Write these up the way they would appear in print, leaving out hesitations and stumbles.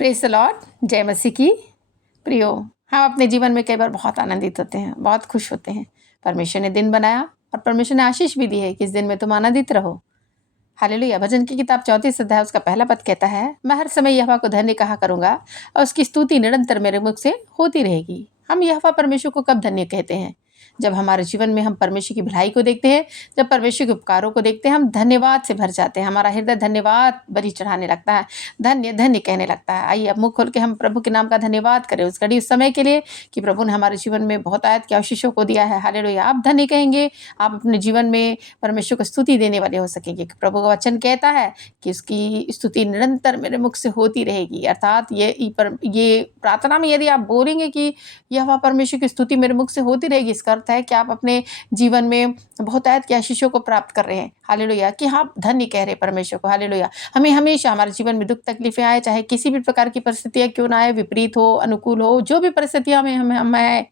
Praise the Lord, जय मसीह की। प्रियो, हम अपने जीवन में कई बार बहुत आनंदित होते हैं, बहुत खुश होते हैं। परमेश्वर ने दिन बनाया और परमेश्वर ने आशीष भी दी है कि इस दिन में तुम आनंदित रहो। हालेलुया। भजन की किताब 34 अध्याय उसका पहला पद कहता है, मैं हर समय यहोवा को धन्य कहा करूंगा और उसकी स्तुति निरंतर मेरे मुख से होती रहेगी। हम यहोवा परमेश्वर को कब धन्य कहते हैं? जब हमारे जीवन में हम परमेश्वर की भलाई को देखते हैं, जब परमेश्वर के उपकारों को देखते हैं, हम धन्यवाद से भर जाते हैं। हमारा हृदय धन्यवाद बलि चढ़ाने लगता है, धन्य धन्य कहने लगता है। आइए अब मुंह खोल के हम प्रभु के नाम का धन्यवाद करें उस घड़ी उस समय के लिए कि प्रभु ने हमारे जीवन में बहुत आयत के आशीषों को दिया है। हालेलुया। आप धन्य कहेंगे, आप अपने जीवन में परमेश्वर को स्तुति देने वाले हो सकेंगे। प्रभु का वचन कहता है कि उसकी स्तुति निरंतर मेरे मुख से होती रहेगी। अर्थात ये प्रार्थना में यदि आप बोलेंगे कि यहोवा परमेश्वर की स्तुति मेरे मुख से होती रहेगी, इसका अर्थ है कि आप अपने जीवन में बहुतायत के आशीषों को प्राप्त कर रहे हैं। हालेलुया। कि आप धन्य कह रहे हैं परमेश्वर को। हालेलुया। हमें हमेशा हमारे जीवन में दुख तकलीफें आए, चाहे किसी भी प्रकार की परिस्थितियां क्यों ना आए, विपरीत हो अनुकूल हो, जो भी परिस्थितियां हम आए,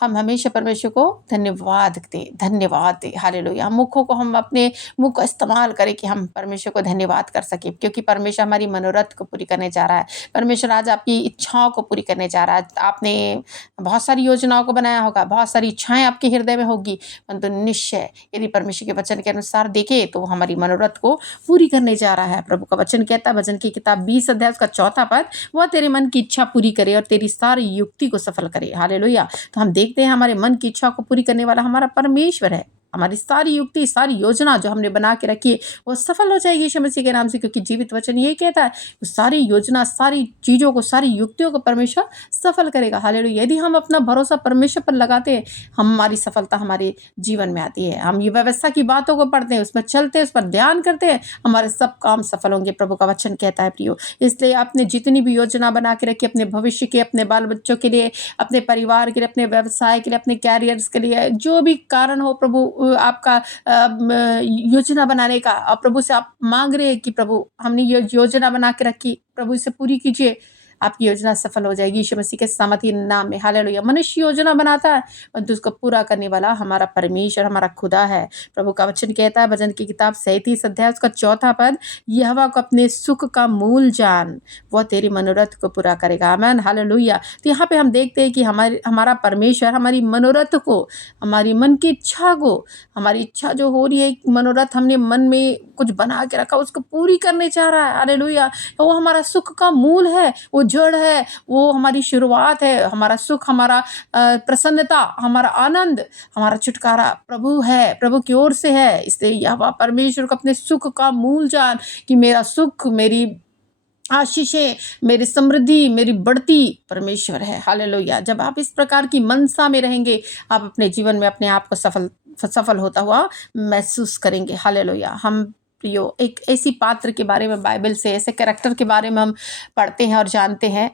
हम हमेशा परमेश्वर को धन्यवाद दें। हालेलुया। हम अपने मुंह को इस्तेमाल करें कि हम परमेश्वर को धन्यवाद कर सके, क्योंकि परमेश्वर हमारी मनोरथ को पूरी करने जा रहा है। परमेश्वर आज आपकी इच्छाओं को पूरी करने जा रहा है। आपने बहुत सारी योजनाओं को बनाया होगा, बहुत सारी इच्छाएं आपके हृदय में होगी, परंतु निश्चय यदि परमेश्वर के वचन के अनुसार देखे तो हमारी मनोरथ को पूरी करने जा रहा है। प्रभु का वचन कहता है, भजन की किताब 20 अध्याय उसका 4 पद, वह तेरे मन की इच्छा पूरी करे और तेरी सारी युक्ति को सफल करे। हालेलुया। तो हम देखते हैं हमारे मन की इच्छा को पूरी करने वाला हमारा परमेश्वर है। हमारी सारी युक्ति, सारी योजना जो हमने बना के रखी है वो सफल हो जाएगी यीशु मसीह के नाम से, क्योंकि जीवित वचन ये कहता है सारी योजना, सारी चीजों को, सारी युक्तियों को परमेश्वर सफल करेगा। हालेलुया। यदि हम अपना भरोसा परमेश्वर पर लगाते हैं, हमारी सफलता हमारे जीवन में आती है। हम ये व्यवस्था की बातों को पढ़ते हैं, उसमें चलते हैं, उस पर ध्यान करते हैं, हमारे सब काम सफल होंगे। प्रभु का वचन कहता है प्रियो। इसलिए आपने जितनी भी योजना बना के रखी अपने भविष्य के, अपने बाल बच्चों के लिए, अपने परिवार के लिए, अपने व्यवसाय के लिए, अपने कैरियर्स के लिए, जो भी कारण हो, प्रभु आपका योजना बनाने का, और प्रभु से आप मांग रहे हैं कि प्रभु हमने ये योजना बना के रखी, प्रभु इसे पूरी कीजिए, आपकी योजना सफल हो जाएगी यीशु मसीह के सामर्थी नाम में। हालेलुया। मनुष्य योजना बनाता है परंतु उसको पूरा करने वाला हमारा परमेश्वर, हमारा खुदा है। प्रभु का वचन कहता है, भजन की किताब 37 अध्याय उसका 4 पद, यहोवा को अपने सुख का मूल जान, वह तेरी मनोरथ को पूरा करेगा। आमीन। हालेलुया। तो यहाँ पे हम देखते हैं कि हमारा परमेश्वर हमारी मनोरथ को, हमारी मन की इच्छा को, हमारी इच्छा जो हो रही है, मनोरथ हमने मन में कुछ बना के रखा, उसको पूरी करने चाह रहा है। हालेलुया। वो हमारा सुख का मूल है, वो जड़ है, वो हमारी शुरुआत है। हमारा सुख, हमारा प्रसन्नता, हमारा आनंद, हमारा छुटकारा प्रभु है, प्रभु की ओर से है। इसलिए यहोवा परमेश्वर को अपने सुख का मूल जान कि मेरा सुख, मेरी आशीषें, मेरी समृद्धि, मेरी बढ़ती परमेश्वर है। हालेलुया। जब आप इस प्रकार की मनसा में रहेंगे, आप अपने जीवन में अपने आप को सफल होता हुआ महसूस करेंगे। हालेलुया। हम प्रियो एक ऐसी पात्र के बारे में बाइबल से, ऐसे कैरेक्टर के बारे में हम पढ़ते हैं और जानते हैं,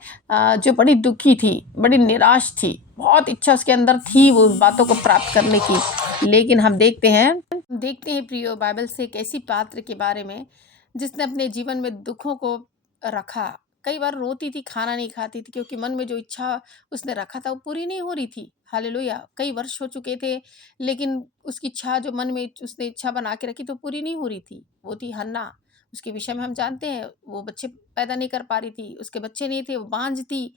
जो बड़ी दुखी थी, बड़ी निराश थी, बहुत इच्छा उसके अंदर थी वो बातों को प्राप्त करने की, लेकिन हम देखते हैं प्रियो बाइबल से एक ऐसी पात्र के बारे में जिसने अपने जीवन में दुखों को रखा। कई बार रोती थी, खाना नहीं खाती थी, क्योंकि मन में जो इच्छा उसने रखा था वो पूरी नहीं हो रही थी। हालेलुया। कई वर्ष हो चुके थे, लेकिन उसकी इच्छा जो मन में उसने इच्छा बना के रखी तो पूरी नहीं हो रही थी। वो थी हन्ना। उसके विषय में हम जानते हैं, वो बच्चे पैदा नहीं कर पा रही थी, उसके बच्चे नहीं थे, वो बांझ थी।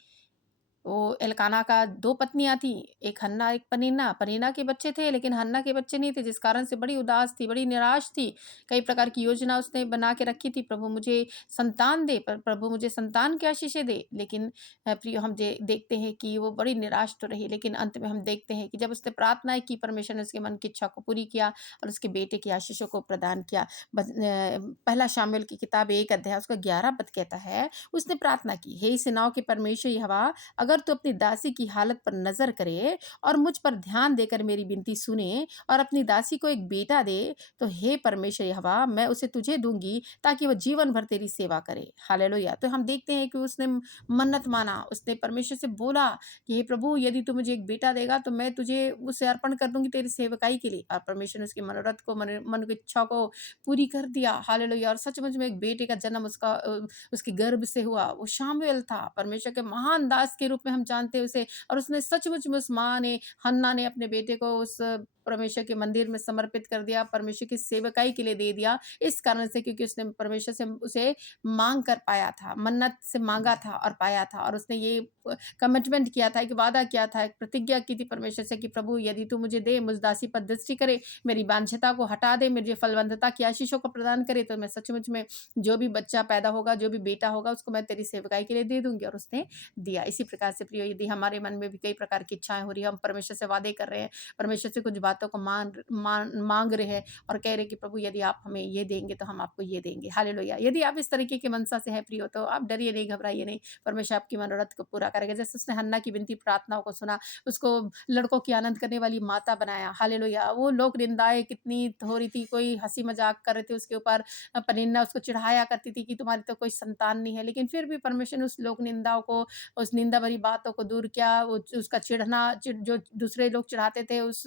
वो एल्काना का 2 पत्नियाँ थी, एक हन्ना, एक पनीना। पनीना के बच्चे थे लेकिन हन्ना के बच्चे नहीं थे, जिस कारण से बड़ी उदास थी, बड़ी निराश थी। कई प्रकार की योजना उसने बना के रखी थी, प्रभु मुझे संतान दे, प्रभु मुझे संतान की आशीषें दे। लेकिन प्रियो हम देखते हैं कि वो बड़ी निराश तो रही, लेकिन अंत में हम देखते हैं कि जब उसने प्रार्थनाएँ की, परमेश्वर ने उसके मन की इच्छा को पूरी किया और उसके बेटे की आशीषों को प्रदान किया। पहला शामूएल की किताब 1 अध्याय उसका 11 पद कहता है, उसने प्रार्थना की, हे सेनाओं के परमेश्वर यहोवा, अगर तू अपनी दासी की हालत पर नजर करे और मुझ पर ध्यान देकर मेरी विनती सुने और अपनी दासी को एक बेटा दे, तो हे परमेश्वर यहोवा, मैं उसे तुझे दूंगी ताकि वह जीवन भर तेरी सेवा करे। हालेलुया। तो हम देखते हैं कि उसने मन्नत माना, उसने परमेश्वर से बोला कि हे प्रभु, यदि तू मुझे एक बेटा देगा तो मैं तुझे उसे अर्पण कर दूंगी तेरी सेवकाई के लिए। और परमेश्वर ने उसकी मनोरथ को, मन की इच्छा को पूरी कर दिया। हालेलुया। और सचमुच में एक बेटे का जन्म उसके गर्भ से हुआ। वो शामुएल था, परमेश्वर के महान दास के रूप में हम जानते हैं उसे। और उसने सचमुच में, उस माँ ने, हन्ना ने अपने बेटे को उस परमेश्वर के मंदिर में समर्पित कर दिया, परमेश्वर की सेवकाई के लिए दे दिया, इस कारण से क्योंकि उसने परमेश्वर से उसे माँग कर पाया था, मन्नत से माँगा था और पाया था। और उसने ये कमिटमेंट किया था, एक वादा किया था, एक प्रतिज्ञा की थी परमेश्वर से कि प्रभु यदि तू मुझे दे, मुझ दासी पर दृष्टि करे, मेरी वांछता को हटा दे, मुझे फलवंतता की आशीषों को प्रदान करे, तो मैं सचमुच में जो भी बच्चा पैदा होगा, जो भी बेटा होगा, उसको मैं तेरी सेवकाई के लिए दे दूँगी। और उसने दिया। इसी प्रकार से प्रियो, यदि हमारे मन में भी कई प्रकार की इच्छाएँ हो रही हैं, हम परमेश्वर से वादे कर रहे हैं, परमेश्वर से कुछ बातों को माँग रहे हैं और कह रहे हैं कि प्रभु यदि आप हमें ये देंगे तो हम आपको ये देंगे। हालेलुया। यदि आप इस तरीके की मनसा से हैं प्रियो, तो आप डरिए नहीं, घबराइए नहीं, परमेश्वर आपकी मनोरथ को पूरा करेगा। जैसे उसने हन्ना की विनती प्रार्थनाओं को सुना, उसको लड़कों की आनंद करने वाली माता बनाया। हालेलुया। वो लोक निंदाएँ कितनी हो रही थी, कोई हँसी मज़ाक कर रहे थे उसके ऊपर, पनिन्ना उसको चिढ़ाया करती थी कि तुम्हारी तो कोई संतान नहीं है, लेकिन फिर भी परमेश्वर ने उस लोक निंदाओं को, उस निंदा भरी बातों को दूर किया। वो उसका जो दूसरे लोग चिढ़ाते थे, उस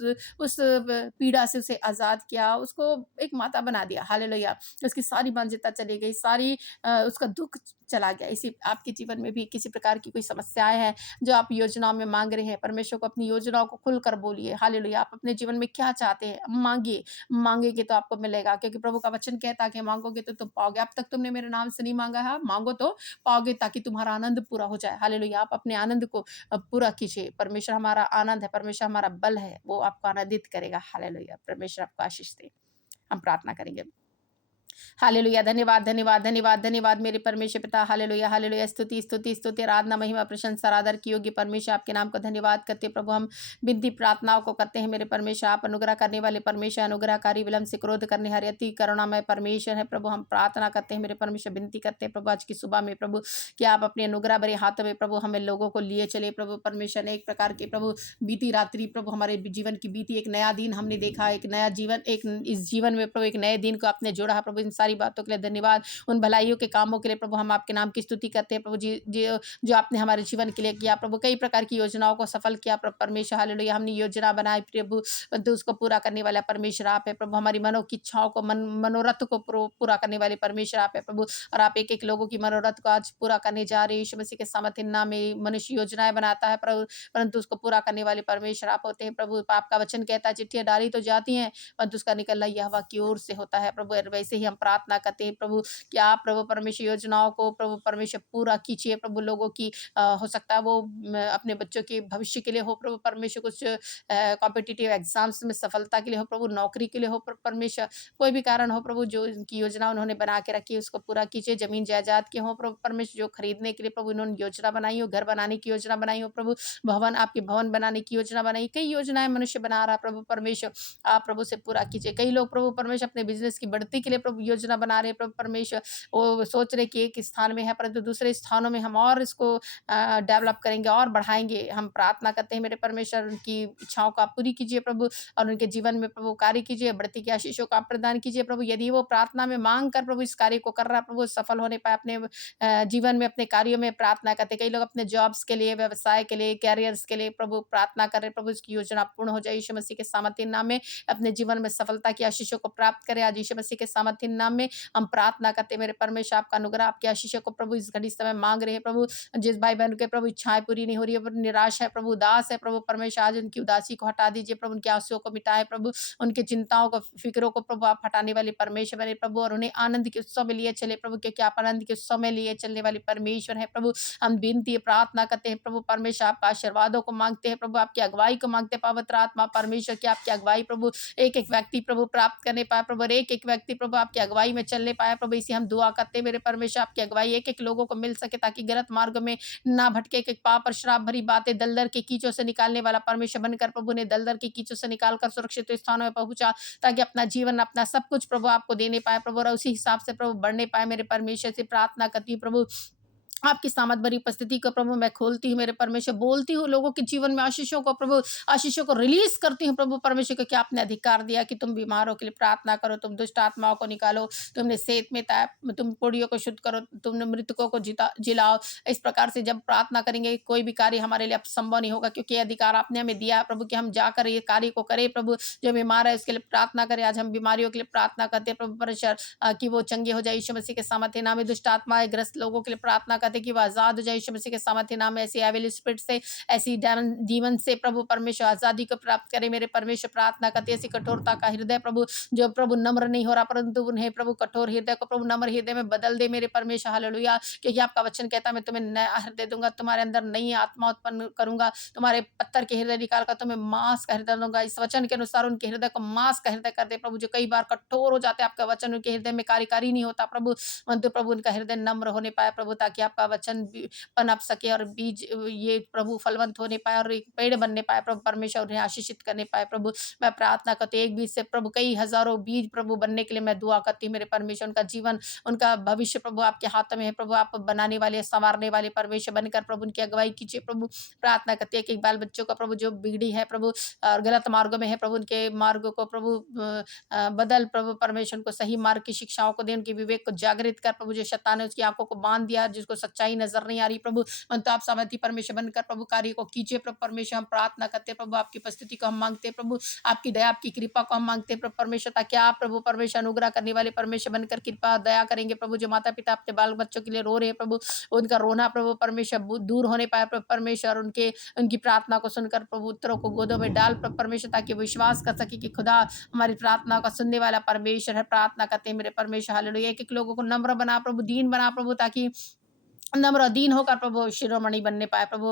पीड़ा से उसे आज़ाद किया, उसको एक माता बना दिया। हालेलुया। उसकी सारी बांझिता चली गई, सारी उसका दुःख चला गया। इसी आपके जीवन में भी किसी प्रकार की कोई समस्याएँ हैं, जो आप योजनाओं में माँग रहे हैं, परमेश्वर को अपनी योजनाओं को खुलकर बोलिए। हालेलुया। आप अपने जीवन में क्या चाहते हैं? माँगिए, माँगेंगे तो आपको मिलेगा, क्योंकि प्रभु का वचन कहता है कि माँगोगे तो तुम पाओगे। अब तक तुमने मेरे नाम से नहीं माँगा है, माँगो तो पाओगे, ताकि तुम्हारा आनंद पूरा हो जाए। हालेलुया। आप अपने आनंद को पूरा कीजिए। परमेश्वर हमारा आनंद है, परमेश्वर हमारा बल है, वो आपको आनंदित करेगा। हालेलुया। परमेश्वर आपको आशीष दे। हम प्रार्थना करेंगे। हालेलुया। धन्यवाद, धन्यवाद, धन्यवाद, धन्यवाद मेरे परमेश्वर पिता। Hallelujah, hallelujah. स्तुति, स्तुति, स्तुति, आराधना, महिमा, प्रशंसा, आदर की योग्य परमेश्वर आपके नाम को धन्यवाद करते हैं प्रभु। हम विनती प्रार्थनाओं को करते हैं मेरे परमेश्वर। आप अनुग्रह करने वाले परमेश्वर, अनुग्रहकारी, विलंब से क्रोध करने हरि अति करुणामय परमेश्वर है प्रभु। हम प्रार्थना करते हैं मेरे परमेश्वर, विनती करते हैं प्रभु आज की सुबह में प्रभु कि आप अपने अनुग्रह भरे हाथों में प्रभु हमें लोगों को लिए चले प्रभु परमेश्वर। एक प्रकार के प्रभु बीती रात्रि प्रभु हमारे जीवन की बीती, एक नया दिन हमने देखा, एक नया जीवन, एक इस जीवन में प्रभु एक नए दिन को आपने जोड़ा है प्रभु। इन सारी बातों के लिए धन्यवाद, उन भलाइयों के कामों के लिए प्रभु हम आपके नाम की स्तुति करते हैं प्रभु जी, जो आपने हमारे जीवन के लिए किया प्रभु। कई प्रकार की योजनाओं को सफल किया प्रभु परमेश्वर। हालेलुया। हमने योजना बनाई प्रभु, परंतु उसको पूरा करने वाला परमेश्वर आप है प्रभु। हमारी मनों की इच्छाओं को, मनोरथ को पूरा करने वाले परमेश्वर आप है प्रभु। और आप एक एक लोगों की मनोरथ को आज पूरा करने जा रहे हैं। यीशु मसीह के सामर्थ्य नाम में मनुष्य योजनाएं बनाता है प्रभु, परंतु उसको पूरा करने वाले परमेश्वर आप होते हैं प्रभु। आपका वचन कहता है चिट्ठियां डाली तो जाती हैं, परंतु उसका निकलना यहोवा की ओर से होता है प्रभु। और वैसे ही हम प्रार्थना करते हैं प्रभु कि आप प्रभु परमेश्वर योजनाओं को प्रभु परमेश्वर पूरा कीजिए प्रभु। लोगों की हो सकता है वो अपने बच्चों के भविष्य के लिए हो प्रभु परमेश्वर, कुछ कॉम्पिटिटिव एग्जाम्स में सफलता के लिए हो प्रभु, नौकरी के लिए हो परमेश्वर, कोई भी कारण हो प्रभु, जो इनकी योजना उन्होंने बना के रखी है उसको पूरा कीजिए। जमीन जायदाद के हो प्रभु परमेश्वर, जो खरीदने के लिए प्रभु इन्होंने योजना बनाई हो, घर बनाने की योजना बनाई हो प्रभु, भवन आपके भवन बनाने की योजना बनाई, कई योजनाएं मनुष्य बना रहा प्रभु परमेश्वर, आप प्रभु से पूरा कीजिए। कई लोग प्रभु परमेश्वर अपने बिजनेस की बढ़ती के लिए प्रभु योजना बना रहे हैं प्रभु परमेश्वर, वो सोच रहे कि एक स्थान में है परंतु दूसरे स्थानों में हम और इसको डेवलप करेंगे और बढ़ाएंगे। हम प्रार्थना करते हैं मेरे परमेश्वर, उनकी इच्छाओं को आप पूरी कीजिए प्रभु, और उनके जीवन में प्रभु कार्य कीजिए, बढ़ती की आशीषों को आप प्रदान कीजिए प्रभु। यदि वो प्रार्थना में मांग कर प्रभु इस कार्य को कर रहा है प्रभु, सफल होने पाए अपने जीवन में, अपने कार्यों में प्रार्थना करते। कई लोग अपने जॉब्स के लिए, व्यवसाय के लिए, कैरियर्स के लिए प्रभु प्रार्थना कर रहे प्रभु, इसकी योजना पूर्ण हो जाए यीशु मसीह के सामर्थ्य नाम में। अपने जीवन में सफलता की आशीषों को प्राप्त करें आज यीशु मसीह के सामर्थ्य नाम में। हम प्रार्थना करते मेरे परमेश्वर, आपका अनुग्रह, आपकी आशीषों को प्रभु इस घड़ी समय मांग रहे हैं प्रभु। जिस भाई बहन के प्रभु इच्छाएं पूरी नहीं हो रही है, निराश है प्रभु, उदास है प्रभु परमेश्वर, आज उनकी उदासी को हटा दीजिए प्रभु, उनकी आंसुओं को मिटाए प्रभु, उनकी चिंताओं को, फिक्रों को प्रभु आप हटाने वाले परमेश्वर बने प्रभु, और उन्हें आनंद के उत्सव में लिए चले प्रभु, क्योंकि आप आनंद के उत्सव में लिए चलने वाले परमेश्वर है प्रभु। हम विनती प्रार्थना करते हैं प्रभु परमेश्वर, आपका आशीर्वादों को मांगते हैं प्रभु, आपकी अगुवाई को मांगते हैं पवित्र आत्मा परमेश्वर की आपकी अगुवाई प्रभु, एक एक व्यक्ति प्रभु प्राप्त करने पाए प्रभु, और एक एक व्यक्ति प्रभु आपकी अगुवाई में चलने पाए प्रभु। इसी हम दुआ करते हैं मेरे परमेश्वर, आपकी अगुवाई एक एक लोगों को मिल सके, ताकि गलत मार्ग में ना भटके, एक एक पाप और श्राप भरी बातें दलदल के कीचों से निकालने वाला परमेश्वर बनकर प्रभु ने दलदल के कीचों से निकालकर सुरक्षित स्थानों में पहुंचा, ताकि अपना जीवन, अपना सब कुछ प्रभु आपको देने पाए प्रभु, और उसी हिसाब से प्रभु बढ़ने पाए। मेरे परमेश्वर से प्रार्थना करती हूँ प्रभु, आपकी सामत भरी उपस्थिति को प्रभु मैं खोलती हूँ मेरे परमेश्वर, बोलती हूँ लोगों के जीवन में आशीषों को प्रभु, आशीषों को रिलीज करती हूँ प्रभु परमेश्वर को, कि आपने अधिकार दिया कि तुम बीमारों के लिए प्रार्थना करो, तुम दुष्ट आत्माओं को निकालो, तुमने सेत में ताया, तुम कोड़ियों को शुद्ध करो, तुमने मृतकों को जिलाओ। इस प्रकार से जब प्रार्थना करेंगे कोई भी कार्य हमारे लिए संभव नहीं होगा, क्योंकि अधिकार आपने हमें दिया है प्रभु, कि हम जाकर ये कार्य को करें प्रभु। जो बीमार है उसके लिए प्रार्थना करें, आज हम बीमारियों के लिए प्रार्थना करते हैं प्रभु परमेश्वर, कि वो चंगे हो जाए यीशु मसीह के सामर्थ्य नाम में। दुष्ट आत्माएं ग्रस्त लोगों के लिए प्रार्थना करते चाहते हैं कि वो आज़ाद हो जाए यीशु मसीह के सामर्थ्य नाम में। ऐसी एविल स्पिरिट से, ऐसी डीमन से प्रभु परमेश्वर आज़ादी को प्राप्त करे मेरे परमेश्वर। प्रार्थना करती है ऐसी कठोरता का हृदय प्रभु, जो प्रभु नम्र नहीं हो रहा, परंतु उन्हें प्रभु कठोर हृदय को प्रभु नम्र हृदय में बदल दे मेरे परमेश्वर। हालेलुया। क्योंकि आपका वचन कहता है मैं तुम्हें नया हृदय दूंगा, तुम्हारे अंदर नई आत्मा उत्पन्न करूंगा, तुम्हारे पत्थर के हृदय निकाल कर तुम्हें मांस का हृदय दूंगा। इस वचन के अनुसार उनके हृदय को मांस का हृदय कर दे प्रभु, जो कई बार कठोर हो जाते हैं। आपका वचन उनके हृदय में कार्यकारी नहीं होता प्रभु, परंतु प्रभु उनका हृदय नम्र होने पाए प्रभु, ताकि आपका वचन पनप सके और बीज ये प्रभु फलवंत होने पाए और एक पेड़ बनने पाए प्रभु परमेश्वर, उन्हें आशीषित करने पाए प्रभु। मैं प्रार्थना करती हूँ एक बीज से प्रभु कई हजारों बीज प्रभु बनने के लिए मैं दुआ करती हूँ मेरे परमेश्वर। उनका जीवन, उनका भविष्य प्रभु आपके हाथ में है प्रभु। आप बनाने वाले, संवारने वाले परमेश्वर बनकर प्रभु उनकी अगुवाई कीजिए प्रभु। प्रार्थना करती है कि एक बाल बच्चों का प्रभु जो बिगड़ी है प्रभु और गलत मार्गों में है प्रभु, उनके मार्गों को प्रभु बदल प्रभु परमेश्वर, को सही मार्ग की शिक्षाओं को दे, उनके विवेक को जागृत कर प्रभु। जो शैतान ने उसकी आंखों को बांध दिया, जिसको सच्चाई नजर नहीं आ रही प्रभु, तो आप सामर्थी परमेश्वर बनकर प्रभु कार्य को कीजिए प्रभु परमेश्वर। हम प्रार्थना करते हैं प्रभु, आपकी उपस्थिति को हम मांगते हैं प्रभु, आपकी दया आपकी कृपा को हम मांगते हैं प्रभु परमेश्वर, ताकि आप प्रभु परमेश्वर अनुग्रह करने वाले परमेश्वर बनकर कृपा दया करेंगे प्रभु। जो माता पिता अपने बाल बच्चों के लिए रो रहे हैं प्रभु, उनका रोना प्रभु परमेश्वर दूर होने पाए प्रभु परमेश्वर। उनके उनकी प्रार्थना को सुनकर प्रभु उत्तरों को गोदों में डाल प्रभु परमेश्वर, ताकि वो विश्वास कर सके कि खुदा हमारी प्रार्थना का सुनने वाला परमेश्वर है। प्रार्थना करते हैं मेरे परमेश्वर। हालेलुया। एक एक लोगों को नम्र बना प्रभु, दीन बना प्रभु, ताकि नम्र अधीन होकर प्रभु शिरोमणि बनने पाए प्रभु,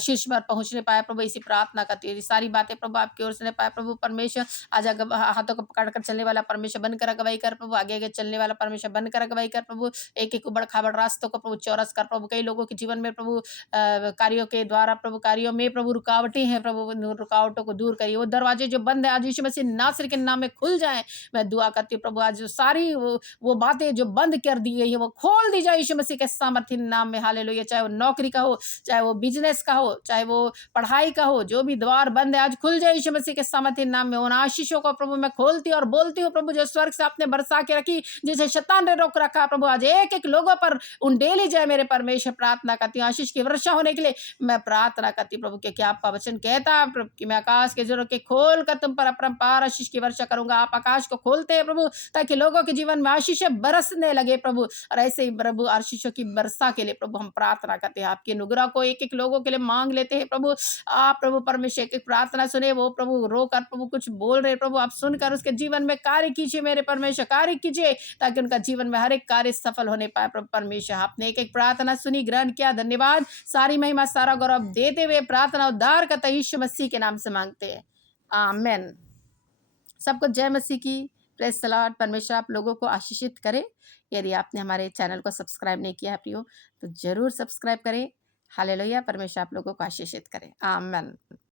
शीर्ष पर पहुंचने पाए प्रभु। इसी प्रार्थना करती है, सारी बातें प्रभु आपकी ओर से पाए प्रभु परमेश्वर। आज हाथों को पकड़ कर चलने वाला परमेश्वर बनकर अगुवाई कर प्रभु, आगे आगे चलने वाला परमेश्वर बनकर अगुवाई कर प्रभु। एक एक उबड़ खाबड़ रास्तों को प्रभु चौरस कर प्रभु। कई लोगों के जीवन में प्रभु कार्यों के द्वारा प्रभु, कार्यों में प्रभु रुकावटें हैं प्रभु, उन रुकावटों को दूर करिए। वो दरवाजे जो बंद है आज यीशु मसीह नासरी के नाम में खुल जाए, मैं दुआ करती हूँ प्रभु। आज जो सारी वो बातें जो बंद कर दी गई है वो खोल दी जाए यीशु मसीह के सामर्थ्य नाम में। हालेलुया। चाहे वो नौकरी का हो, चाहे वो बिजनेस का हो, चाहे वो पढ़ाई का हो, जो भी द्वार बंद है आज खुल जाए यीशु मसीह के सामर्थ्य नाम में। उन आशीषों को प्रभु मैं खोलती और बोलती हूँ प्रभु, जो स्वर्ग से आपने बरसा के रखी, जिसे शैतान ने रोक रखा प्रभु, आज एक एक लोगों पर उन डेली जाए मेरे परमेश्वर। प्रार्थना करती हूँ आशीष की वर्षा होने के लिए मैं प्रार्थना करती हूँ प्रभु, क्योंकि आपका वचन कहता है प्रभु कि मैं आकाश के जोरों के खोल कर तुम पर अपरंपार आशीष की वर्षा करूंगा। आप आकाश को खोलते हैं प्रभु, ताकि लोगों के जीवन में आशीषें बरसने लगे प्रभु। और ऐसे ही प्रभु आशीषों की वर्षा के लिए प्रभु हम प्रार्थना करते हैं। आपके अनुग्रह को एक एक लोगों के लिए मांग लेते हैं प्रभु। आप प्रभु परमेश्वर एक एक प्रार्थना सुने, वो प्रभु रो कर प्रभु कुछ बोल रहे प्रभु, आप सुनकर उसके जीवन में कार्य कीजिए मेरे परमेश्वर, कार्य कीजिए, ताकि उनका जीवन में हर एक कार्य सफल होने पाए प्रभु परमेश्वर। आपने एक एक प्रार्थना सुनी, ग्रहण किया, धन्यवाद। सारी महिमा सारा गौरव देते हुए प्रार्थना उद्धार करता यीशु मसीह के नाम से मांगते हैं, आमीन। सबको जय मसीह की। Praise the Lord. परमेश्वर आप लोगों को आशीषित करे। यदि आपने हमारे चैनल को सब्सक्राइब नहीं किया है प्रियो, तो जरूर सब्सक्राइब करें। हालेलुया। परमेश्वर आप लोगों को आशीषित करे, आमीन।